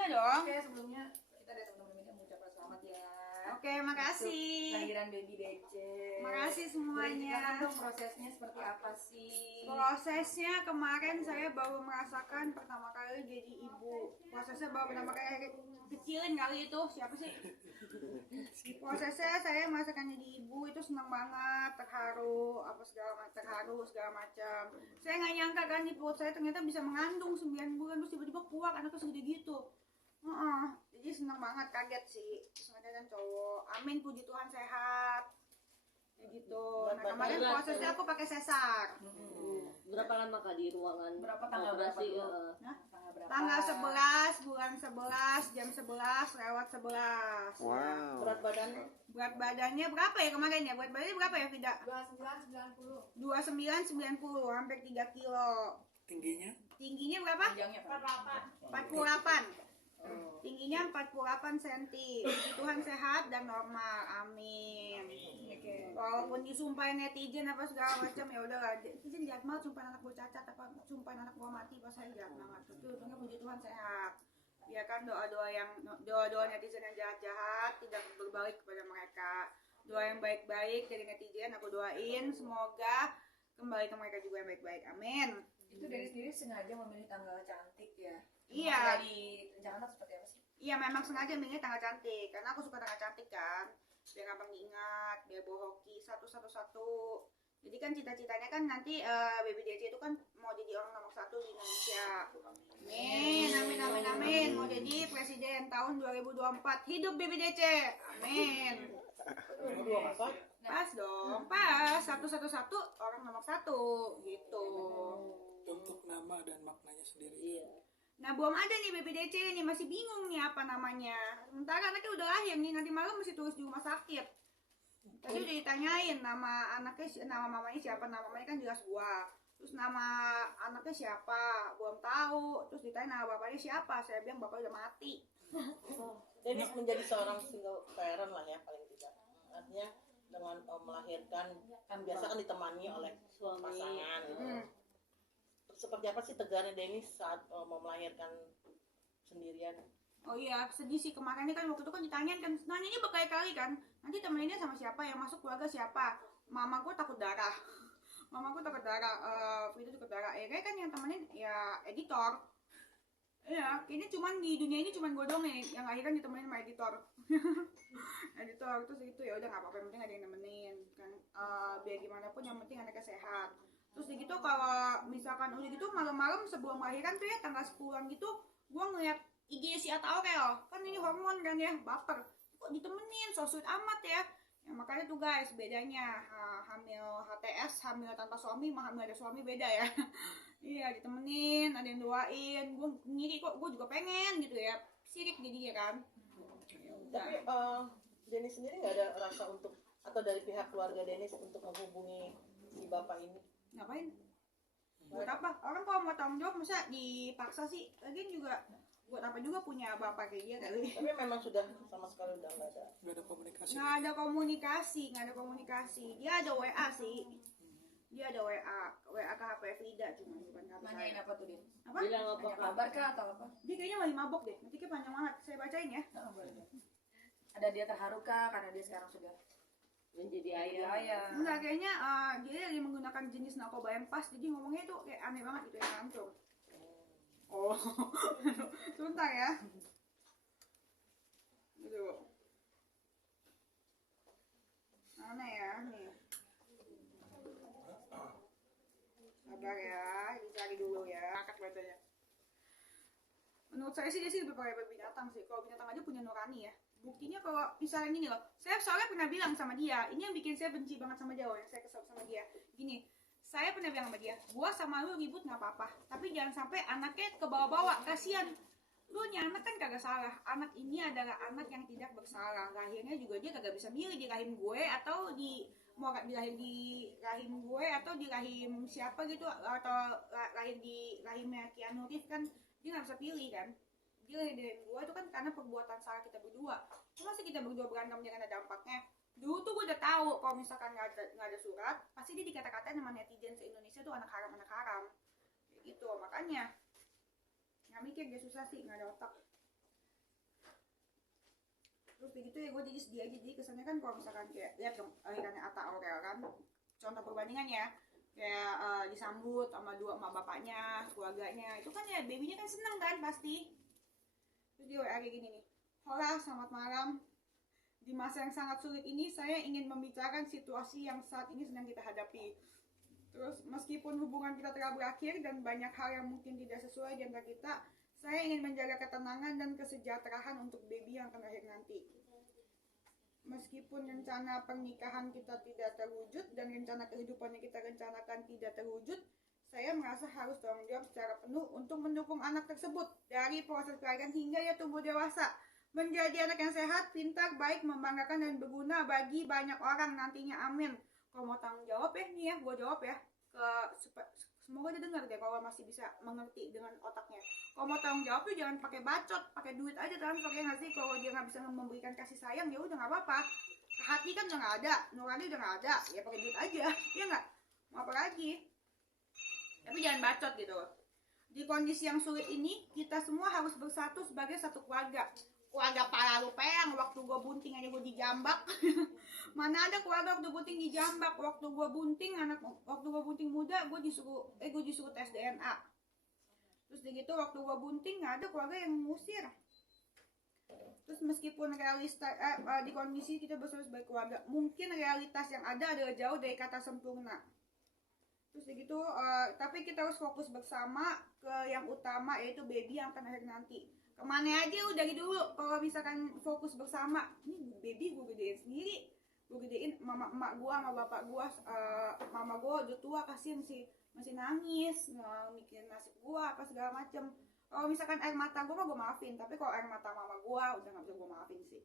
Udah dong. Oke, sebelumnya kita dari teman-teman media mengucapkan selamat ya. Oke, makasih. Kelahiran baby DC. Makasih Boleh semuanya. ceritakan dong prosesnya seperti apa sih? Prosesnya kemarin saya baru merasakan pertama kali jadi ibu. Prosesnya baru pertama kali kecilin kali itu siapa sih? Prosesnya saya merasakan jadi ibu itu senang banget, terharu, terharu segala macam. Saya nggak nyangka kan di perut saya ternyata bisa mengandung 9 bulan terus tiba-tiba keluar anaknya segede gitu. Jadi senang banget, kaget sih. Terus kan cowok. Amin, puji Tuhan sehat. Gitu. Nah, kemarin prosesnya aku pakai sesar. Berapa lama Kak di ruangan? Berapa tanggal berapa operasi? dulu? Nah, Tanggal berapa? tanggal 11 bulan 11 jam 11 lewat 11. Wow. Berat badannya? Berat badannya berapa ya kemarin ya? Berat badannya berapa ya, Vida? 2990. 2990 hampir 3 kilo. Tingginya? Tingginya berapa? Panjangnya 48. Tingginya 48 cm. Puji Tuhan sehat dan normal. Amin. Oke. Walaupun disumpahin netizen apa segala macam ya udahlah. Netizen jahat banget sumpahin anak gue cacat apa sumpahin anak gue mati pas saya jahat banget. Itu untungnya puji Tuhan sehat. Ya kan doa netizen yang jahat-jahat tidak berbalik kepada mereka. Doa yang baik-baik dari netizen aku doain semoga kembali ke mereka juga yang baik-baik. Amin. Itu dari sendiri sengaja memilih tanggal cantik ya. Iya. Di rencana seperti apa sih? Iya memang sengaja milih tanggal cantik karena aku suka tanggal cantik kan biar gampang diingat biar bawa hoki 111. Jadi kan cita-citanya kan nanti baby DC itu kan mau jadi orang nomor 1 di Indonesia. Amin. Mau jadi presiden tahun 2024. Hidup baby DC. Amin. Pas dong, pas 111 orang nomor 1 gitu. Untuk nama dan maknanya sendiri. Iya. Nah belum ada nih BPDC nih, masih bingung nih apa namanya. Sementara anaknya udah lahir nih, nanti malam mesti tulis di rumah sakit. Tadi udah ditanyain nama anaknya, nama mamanya siapa, nama mamanya kan jelas gua. Terus nama anaknya siapa, belum tahu. Terus ditanya nama bapaknya siapa, saya bilang bapaknya udah mati. Dennis menjadi seorang single parent lah ya paling tidak. Artinya dengan melahirkan kan biasa kan ditemani oleh Suami. pasangan gitu. Seperti apa sih tegarnya Dennis saat mau melahirkan sendirian? Oh iya, sedih sih kemarin ini kan waktu itu kan ditanyain kan, nanyanya berkali-kali kan. Nanti temeninnya sama siapa, yang masuk keluarga siapa? Mama gue takut darah. Frida takut darah. Kayak kan yang temenin ya editor. Iya, kayaknya cuman di dunia ini cuman gue doang nih yang akhirnya ditemenin sama editor. Editor terus itu ya udah nggak apa-apa, yang penting ada yang nemenin kan. Biar gimana pun yang penting anaknya sehat. Terus gitu kalau misalkan udah gitu malam-malam sebelum melahirkan tuh ya tanggal 10-an gitu gue ngeliat IG si Atta Aurel kan ini hormon kan ya baper kok ditemenin so sweet amat ya makanya tuh guys bedanya hamil HTS hamil tanpa suami sama hamil ada suami beda ya. Iya ditemenin ada yang doain gue ngiri kok gue juga pengen gitu ya sirik jadinya kan. Tapi Dennis sendiri nggak ada rasa untuk atau dari pihak keluarga Dennis untuk menghubungi si bapak ini? Ngapain? Buat apa? Orang kalau mau tanggung jawab masa dipaksa sih. Lagian juga buat apa juga punya bapak kayak dia kali. Tapi memang sudah sama sekali udah nggak ada. Nggak ada komunikasi. Nggak ada komunikasi. Dia ada WA sih. Dia ada WA ke HP Frida cuma bukan ke HP Nanyain saya. apa tuh Din? Apa? Bilang apa Nanya kabar kah atau apa? Dia kayaknya lagi mabok deh. Nanti kayak panjang banget. Saya bacain ya. Ada dia terharu kah karena dia sekarang sudah Menjadi ayah. ayah? Enggak kayaknya dia lagi menggunakan jenis narkoba yang pas. Jadi ngomongnya tuh kayak aneh banget gitu ya langsung. Oh, sebentar ya. Gitu. Mana ya nih? Sabar ya, dicari dulu ya. Angkat bacanya. Menurut saya sih dia sih lebih kayak binatang sih. Kalau binatang aja punya nurani ya. Buktinya kalau misalnya gini loh, saya soalnya pernah bilang sama dia, ini yang bikin saya benci banget sama dia, yang saya kesel sama dia. Gini, saya pernah bilang sama dia, gua sama lu ribut nggak apa-apa, tapi jangan sampai anaknya ke bawah-bawah, kasihan. Lu nya anak kan kagak salah, anak ini adalah anak yang tidak bersalah. Lahirnya juga dia kagak bisa milih di rahim gue atau di mau dilahir di rahim gue atau di rahim siapa gitu atau lahir di rahimnya Keanu Reeves kan dia nggak bisa pilih kan. Dia lahir dari gue itu kan karena perbuatan salah kita berdua. Cuma sih kita berdua berantem jangan ada dampaknya. Dulu tuh gue udah tahu kalau misalkan nggak ada surat, pasti dia dikata-katain sama netizen se-Indonesia tuh anak haram. Kayak gitu, makanya nggak mikir dia susah sih, nggak ada otak. Terus begitu ya gue jadi sedih aja. Jadi kesannya kan kalau misalkan kayak lihat dong lahirannya Atta Aurel kan, contoh perbandingannya kayak disambut sama dua emak bapaknya, keluarganya, itu kan ya babynya kan seneng kan pasti. Terus dia WA kayak gini nih, "Hola, selamat malam. Di masa yang sangat sulit ini, saya ingin membicarakan situasi yang saat ini sedang kita hadapi. Terus meskipun hubungan kita telah berakhir dan banyak hal yang mungkin tidak sesuai di antara kita, saya ingin menjaga ketenangan dan kesejahteraan untuk baby yang akan lahir nanti. Meskipun rencana pernikahan kita tidak terwujud dan rencana kehidupan yang kita rencanakan tidak terwujud, saya merasa harus tanggung jawab secara penuh untuk mendukung anak tersebut dari proses kelahiran hingga ia tumbuh dewasa, menjadi anak yang sehat, pintar, baik, membanggakan dan berguna bagi banyak orang nantinya. Amin." Kalau mau tanggung jawab ya, nih ya, gue jawab ya. Semoga dia dengar deh kalau masih bisa mengerti dengan otaknya. Kalau mau tanggung jawab tuh jangan pakai bacot, pakai duit aja transfer ya nggak sih. Kalau dia nggak bisa memberikan kasih sayang ya udah nggak apa-apa. Hati kan udah nggak ada, nurani udah nggak ada, ya pakai duit aja, ya nggak? Mau apa lagi? Tapi jangan bacot gitu. Di kondisi yang sulit ini, kita semua harus bersatu sebagai satu keluarga. Keluarga pala lu peyang, waktu gue bunting aja gue dijambak. Mana ada keluarga waktu bunting dijambak. Waktu gue bunting muda, gue disuruh tes DNA. Terus gitu waktu gue bunting nggak ada keluarga yang mengusir. Terus meskipun di kondisi kita bersama sebagai keluarga, mungkin realitas yang ada adalah jauh dari kata sempurna. Terus gitu, tapi kita harus fokus bersama ke yang utama, yaitu baby yang akan lahir nanti. Kemana aja udah dari dulu. Kalau misalkan fokus bersama, ini baby gue gedein sendiri, gue gedein emak gue sama bapak gue. Mama gue udah tua, kasihan sih, masih nangis, mikirin nasib gue apa segala macem. Kalau misalkan air mata gue mah gue maafin, tapi kalau air mata mama gue udah gak bisa gue maafin sih.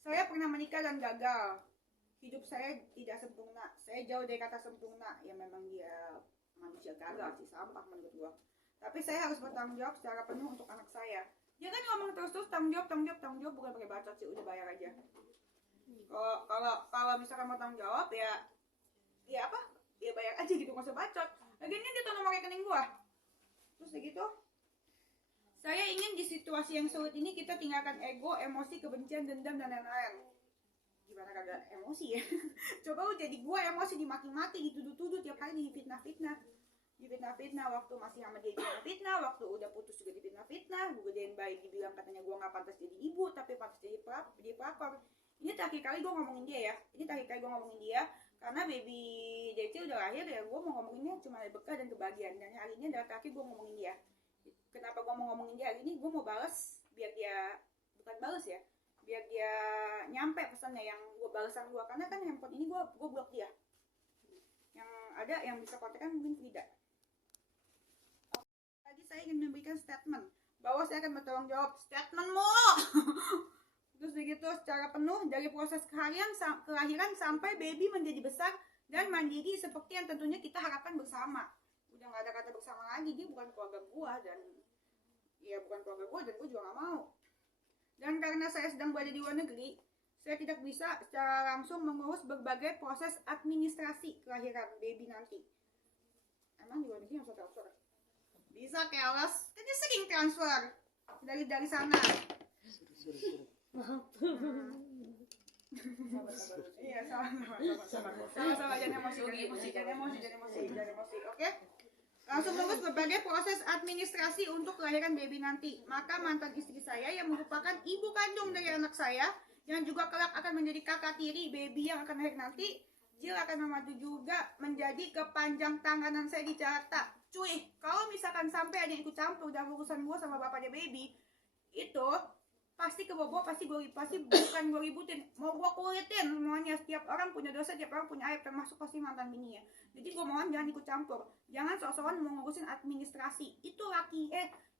Saya pernah menikah dan gagal. Hidup saya tidak sempurna. Saya jauh dari kata sempurna. Ya memang dia manusia gagal sih, sampah menurut gue. Tapi saya harus bertanggung jawab secara penuh untuk anak saya. Jangan ngomong terus-terus tanggung jawab, bukan pakai bacot sih, udah bayar aja. Kalau misalkan mau tanggung jawab ya apa? Ya bayar aja gitu, nggak usah bacot. Lagian ini dia tahu nomor rekening gua. Terus gitu. Saya ingin di situasi yang sulit ini kita tinggalkan ego, emosi, kebencian, dendam dan lain-lain. Gimana kagak emosi ya? Coba lu jadi gua emosi, dimaki-maki, dituduh-tuduh tiap hari, difitnah-fitnah waktu masih sama dia difitnah, waktu udah putus juga difitnah, gue gedein bayi dibilang katanya gue nggak pantas jadi ibu tapi pantas jadi pelakor. Ini terakhir kali gue ngomongin dia ya, karena baby Deci udah lahir ya, gue mau ngomonginnya cuma dari berkah dan kebahagiaan, dan hari ini adalah terakhir gue ngomongin dia. Kenapa gue mau ngomongin dia hari ini? Gue mau balas biar dia, bukan balas ya, biar dia nyampe pesannya yang gue balasan gue, karena kan handphone ini gue blok dia. Yang ada yang bisa kontakkan mungkin tidak. Tadi saya ingin memberikan statement bahwa saya akan bertanggung jawab. Statementmu. Terus begitu secara penuh dari proses kelahiran sampai baby menjadi besar dan mandiri seperti yang tentunya kita harapkan bersama. Udah nggak ada kata bersama lagi, dia bukan keluarga gua dan gua juga nggak mau. Dan karena saya sedang berada di luar negeri, saya tidak bisa secara langsung mengurus berbagai proses administrasi kelahiran baby nanti. Emang di luar negeri harus transfer? Bisa keles, kan dia sering transfer dari sana. Iya, sama jangan emosi. Oke? Langsung mengurus berbagai proses administrasi untuk kelahiran baby nanti. Maka mantan istri saya yang merupakan ibu kandung dari anak saya, yang juga kelak akan menjadi kakak tiri baby yang akan lahir nanti, Jill akan membantu juga menjadi kepanjang tanganan saya di Jakarta. Cuy, kalau misalkan sampai ada yang ikut campur dalam urusan gue sama bapaknya baby, itu pasti kebobo, pasti bukan gue ributin, mau gue kulitin semuanya. Setiap orang punya dosa, setiap orang punya aib, termasuk pasti mantan bininya. Jadi gue mohon jangan ikut campur, jangan sok-sokan mau ngurusin administrasi. Itu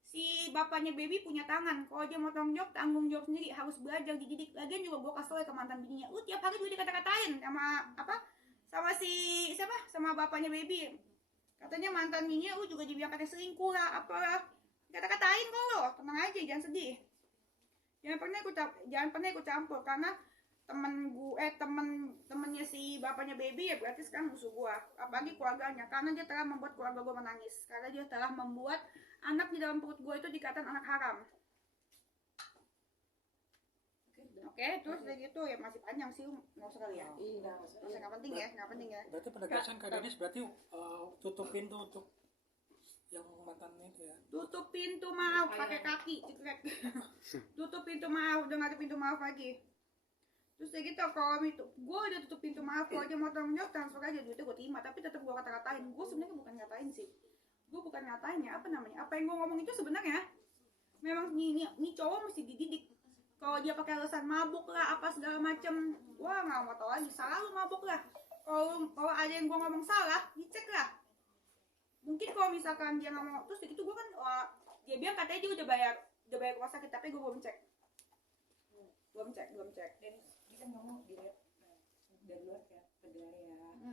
si bapaknya baby punya tangan. Kalau dia mau tanggung jawab sendiri, harus belajar dididik. Lagian juga gue kasih ke mantan bininya, tiap hari juga dikata-katain sama bapaknya baby. Katanya mantan bininya juga dibilang katanya selingkuh lah, apalah. Kata-katain kok lo, tenang aja, jangan sedih. Jangan pernah ikut campur, karena temennya si bapaknya baby ya berarti sekarang musuh gua, apalagi keluarganya, karena dia telah membuat keluarga gua menangis, karena dia telah membuat anak di dalam perut gua itu dikatakan anak haram. Oke? Oke, terus kayak gitu ya masih panjang sih, nggak usah kali ya. Iya. Nggak usah, nggak penting ya, nggak penting ya. Berarti penegasan Kak Denis berarti tutup pintu untuk yang mantan itu ya. Tutup pintu maaf pakai kaki, cekrek. Tutup pintu maaf, udah nggak ada pintu maaf lagi. Terus kayak gitu, kalau itu, gue udah tutup pintu maaf, kalau aja mau tanggung jawab transfer aja duitnya gue terima, tapi tetap gue kata-katain. Gue sebenarnya bukan ngatain sih, gue bukan ngatain ya, apa namanya? Apa yang gue ngomong itu sebenarnya memang nih cowok mesti dididik. Kalau dia pakai alasan mabuk lah, apa segala macem, wah nggak mau tau lagi, salah lu mabuk lah. Kalau ada yang gue ngomong salah, dicek lah. Mungkin kalau misalkan dia nggak mau, terus gitu gue kan, dia bilang katanya dia udah bayar rumah sakit, tapi gue belum cek. Belum cek. Dan dia kan ngomong dilihat dari luar kayak pendengar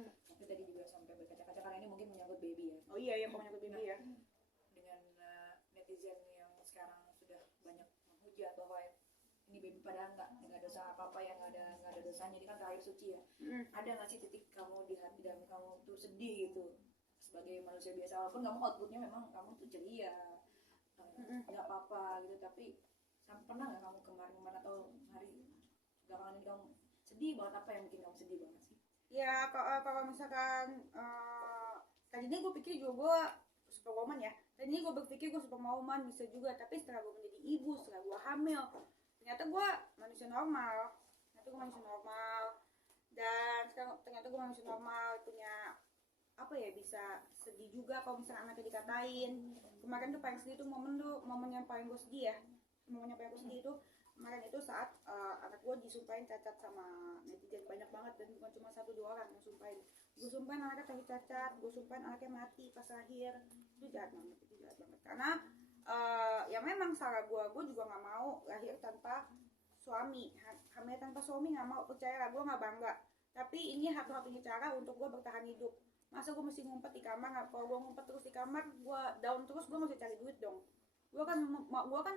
ya. Tapi tadi juga sampai berkaca-kaca karena ini mungkin menyangkut baby ya. Oh iya, yang menyangkut baby ya. Dengan netizen yang sekarang sudah banyak menghujat bahwa ini baby padahal nggak dosa apa-apa ya, nggak ada dosanya, ini kan terakhir suci ya. Ada nggak sih titik kamu di hati dan kamu tuh sedih gitu sebagai manusia biasa, walaupun kamu outputnya memang kamu tuh ceria, nggak apa-apa gitu, tapi pernah nggak kamu kemarin atau hari belakangan ini kamu sedih banget, apa yang bikin kamu sedih banget sih? Ya kalau misalkan tadinya gue pikir juga gue superwoman ya. Tadinya gue berpikir gue superwoman bisa juga, tapi setelah gue menjadi ibu, setelah gue hamil, ternyata gue manusia normal. Dan sekarang ternyata gue manusia normal, punya apa ya, bisa sedih juga kalau misalnya anaknya dikatain. Kemarin tuh paling sedih tuh momen yang paling gue sedih ya. Momen yang paling gue sedih itu kemarin itu saat anak gue disumpahin cacat sama netizen banyak banget, dan bukan cuma 1-2 orang yang sumpahin. Gue sumpahin anaknya tadi cacat, gue sumpahin anaknya mati pas lahir. Itu jahat banget. Karena ya memang salah gue juga nggak mau lahir tanpa suami, hamil tanpa suami nggak mau, percaya gue nggak bangga. Tapi ini satu-satunya cara untuk gue bertahan hidup. Masa gue mesti ngumpet di kamar? Kalau gue ngumpet terus di kamar, gue down terus, gue mesti cari duit dong. Gue kan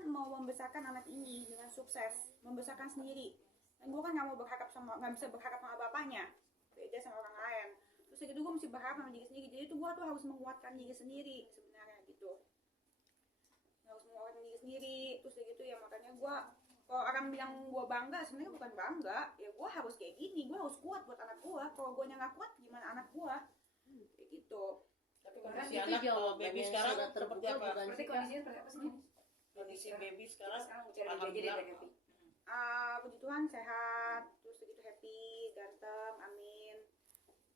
mau membesarkan anak ini dengan sukses, membesarkan sendiri. Dan gue kan nggak bisa berharap sama bapaknya, beda sama orang lain. Terus gitu gue mesti berharap sama diri sendiri. Jadi itu gue tuh harus menguatkan diri sendiri sebenarnya gitu. Harus menguatkan diri sendiri. Terus gitu ya, makanya gue, kalau orang bilang gue bangga, sebenarnya bukan bangga. Ya gue harus kayak gini, gue harus kuat buat anak gue. Kalau gue nggak kuat, gimana anak gue? Kayak gitu. Tapi Kan kondisi itu anak jawaban baby yang sekarang sudah seperti terbuka, apa? bukan Berarti sih, kondisinya seperti apa sih? Kondisi baby sekarang Sekarang cari aja deh alhamdulillah happy. Puji Tuhan sehat, terus gitu happy, ganteng, amin.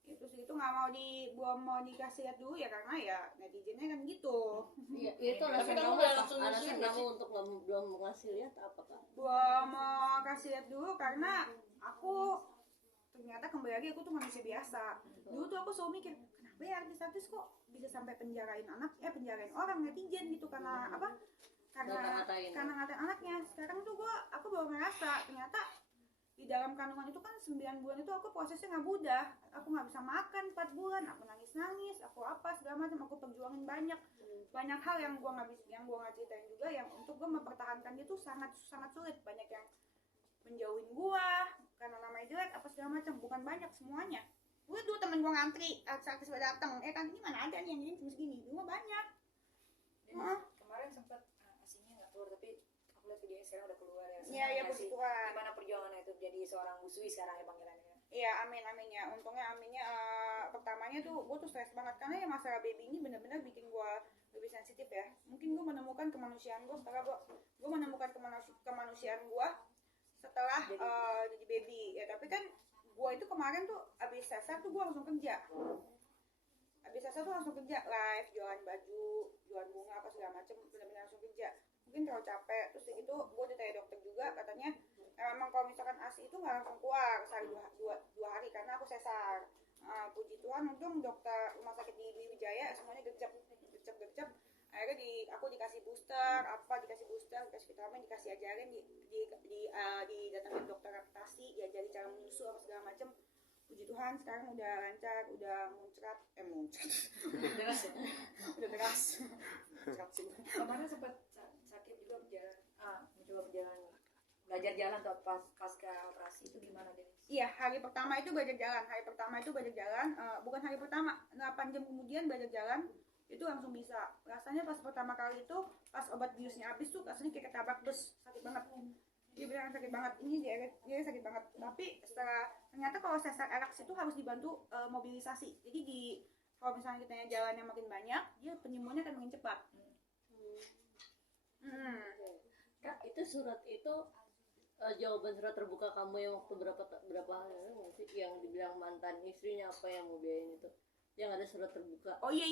Ya, terus itu nggak mau dikasih lihat dulu ya, karena ya netizennya kan gitu. Iya, itu Tapi alasan kamu kamu udah apa? langsung nyusul Alasan nggak kamu sih? untuk belum ngasih lihat apa Kak? Gua mau kasih lihat dulu karena aku ternyata kembali lagi aku tuh manusia biasa. Dulu tuh aku selalu mikir, kenapa ya artis-artis kok bisa sampai penjarain orang, netizen gitu, karena apa? Karena ngatain anaknya. Sekarang tuh aku baru ngerasa ternyata di dalam kandungan itu kan 9 bulan itu aku prosesnya nggak mudah. Aku nggak bisa makan 4 bulan, aku nangis, aku apa segala macam, aku perjuangin banyak hal yang gua nggak ceritain juga, yang untuk gua mempertahankan dia tuh sangat sulit. Banyak yang menjauhin gua karena namanya jelek apa segala macam, bukan banyak, semuanya. Gue dulu temen gua ngantri, artis pada datang, kan ini mana ada nih yang ini segini, dulu banyak. Kemarin sempat aslinya nggak keluar, tapi aku lihat videonya sekarang udah keluar ya. Iya, puji Tuhan. Gimana perjuangannya itu jadi seorang busui sekarang ya panggilannya? Iya, amin ya. Untungnya aminnya pertamanya tuh gue tuh stres banget karena ya masalah baby ini benar-benar bikin gue lebih sensitif ya. Mungkin gue menemukan kemanusiaan gue setelah gue menemukan kemanusiaan gue setelah jadi baby ya. Tapi kan gue itu kemarin tuh abis sesar tuh gue langsung kerja. Live, jualan baju, jualan bunga apa segala macem, benar-benar langsung kerja. Mungkin terlalu capek. Terus gitu gue ditanya dokter juga, katanya emang kalau misalkan ASI itu nggak langsung keluar sehari dua hari karena aku sesar. Puji Tuhan untung dokter rumah sakit di Wijaya semuanya gercep. Akhirnya aku dikasih booster, dikasih vitamin, dikasih ajarin, didatangin dokter reputasi, diajarin cara menyusu apa segala macem. Puji Tuhan sekarang udah lancar, udah muncrat. Deras ya? Udah deras. Muncrat sih. Kemarin sempat sakit juga mencoba berjalan, belajar jalan atau pasca operasi itu gimana Denis? Iya, hari pertama itu belajar jalan. Bukan hari pertama, 8 jam kemudian belajar jalan itu langsung bisa. Rasanya pas pertama kali itu, pas obat biusnya habis tuh rasanya kayak ketabrak bus, sakit banget. dia bilang sakit banget, ini dia sakit banget. Tapi setelah ternyata kalau sesar eraks itu harus dibantu mobilisasi. Jadi kalau misalnya kita jalan yang makin banyak, dia penyembuhannya akan makin cepat. Kak, itu surat itu jawaban surat terbuka kamu yang waktu berapa hari nggak sih yang dibilang mantan istrinya apa yang mau biayain itu, yang ada surat terbuka. Oh iya.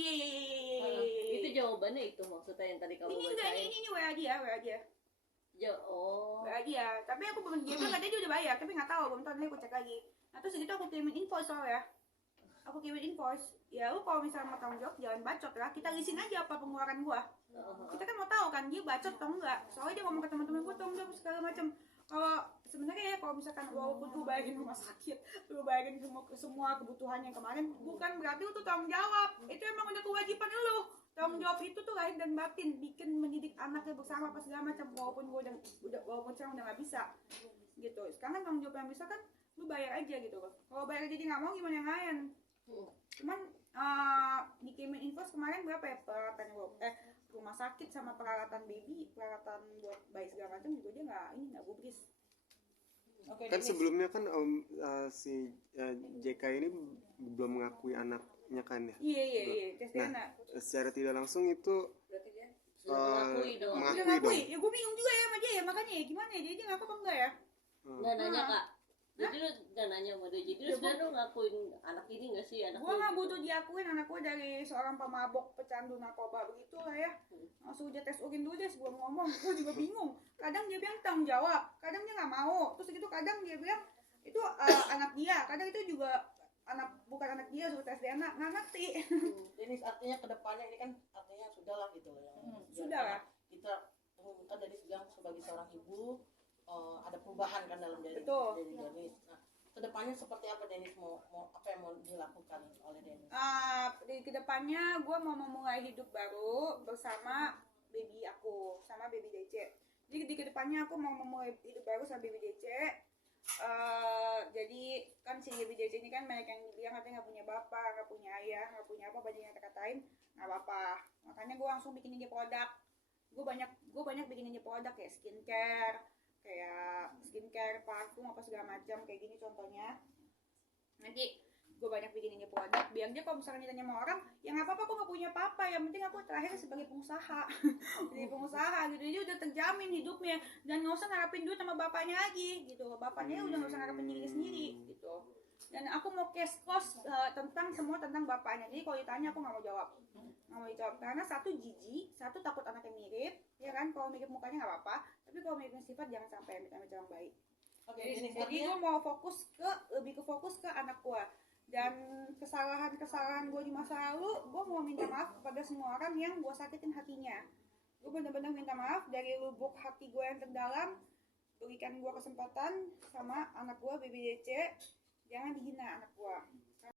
Itu jawabannya itu maksudnya yang tadi kamu Ini enggak, bacain. ini WA dia. WA dia. Tapi aku belum, dia bilang katanya dia udah bayar, tapi nggak tahu, belum tahu, nanti aku cek lagi. Nah terus gitu aku kirimin invoice soalnya. Aku kirimin invoice. Ya lu kalau misalnya mau tanggung jawab jangan bacot lah. Kita lisin aja apa pengeluaran gua. Kita kan mau tahu kan dia bacot atau enggak. Soalnya dia ngomong ke teman-teman gua tanggung jawab segala macam. Kalau sebenarnya ya kalau misalkan walaupun lu bayarin rumah sakit, lu bayarin semua kebutuhannya kemarin, bukan berarti lu tuh tanggung jawab. Itu emang udah kewajiban lu. Tanggung jawab itu tuh lahir dan batin, bikin mendidik anaknya bersama apa segala macam. Walaupun gua walaupun sekarang udah nggak bisa gitu. Sekarang tanggung jawab yang bisa kan lu bayar aja gitu loh. Kalau bayar jadi nggak mau gimana yang lain. Cuman dikirimin invoice kemarin berapa ya peralatan rumah sakit sama peralatan baby, peralatan buat bayi segala macam juga dia nggak gubris. Oke, Kan Denis. sebelumnya kan si JK ini belum mengakui anaknya kan ya. Iya tes DNA. Nah, secara tidak langsung itu Berarti dia sudah mengakui dong. Dia mengakui ngakui. dong. Ya gue bingung juga ya sama dia ya, makanya ya gimana ya dia ngaku apa enggak ya? Nggak nanya kak. Jadi lu nggak nanya sama dia. Jadi lu sebenarnya lu ngakuin anak ini nggak sih anak Gue lu nggak gitu? butuh diakuin anak gue dari seorang pemabok pecandu narkoba begitu lah ya. Langsung dia tes urin dulu deh sebelum ngomong. Gue juga bingung. Kadang dia bilang tanggung jawab, kadang dia nggak mau. Terus gitu kadang dia bilang itu anak dia, kadang itu juga bukan anak dia, suruh tes DNA, nggak ngerti. Denis, artinya kedepannya ini kan artinya sudah lah gitu loh yang Sudah lah. kita kan Denis bilang sebagai seorang ibu ada perubahan kan dalam diri Betul. Denis. Nah, kedepannya seperti apa Denis mau apa yang mau dilakukan oleh Denis? Di kedepannya gue mau memulai hidup baru bersama baby aku, sama baby DC. Jadi di kedepannya aku mau memulai hidup baru sama baby DC. Jadi kan si baby DC ini kan banyak yang bilang katanya nggak punya bapak, nggak punya ayah, nggak punya apa, banyak yang kata-katain nggak apa-apa. Makanya gue langsung bikinin dia produk. Gue banyak bikinin dia produk kayak skincare, parfum apa segala macam kayak gini contohnya. Nanti gue banyak bikinin dia produk biar dia kalau misalnya ditanya sama orang ya nggak apa-apa, aku nggak punya apa-apa, yang penting aku terakhir sebagai pengusaha. Jadi pengusaha gitu, jadi udah terjamin hidupnya dan nggak usah ngarepin duit sama bapaknya lagi gitu. Bapaknya udah nggak usah ngarepin diri sendiri gitu. Dan aku mau case close semua tentang bapaknya. Jadi kalau ditanya aku nggak mau jawab karena satu jijik, satu takut anaknya mirip ya kan. Kalau mirip mukanya nggak apa-apa, tapi kalau mirip sifat jangan sampai amit-amit orang baik. Oke, Jadi Denis, gue mau lebih fokus ke anak gue. Dan kesalahan gue di masa lalu, gue mau minta maaf kepada semua orang yang gue sakitin hatinya. Gue benar-benar minta maaf dari lubuk hati gue yang terdalam. Berikan gue kesempatan sama anak gue baby DC, jangan dihina anak gue.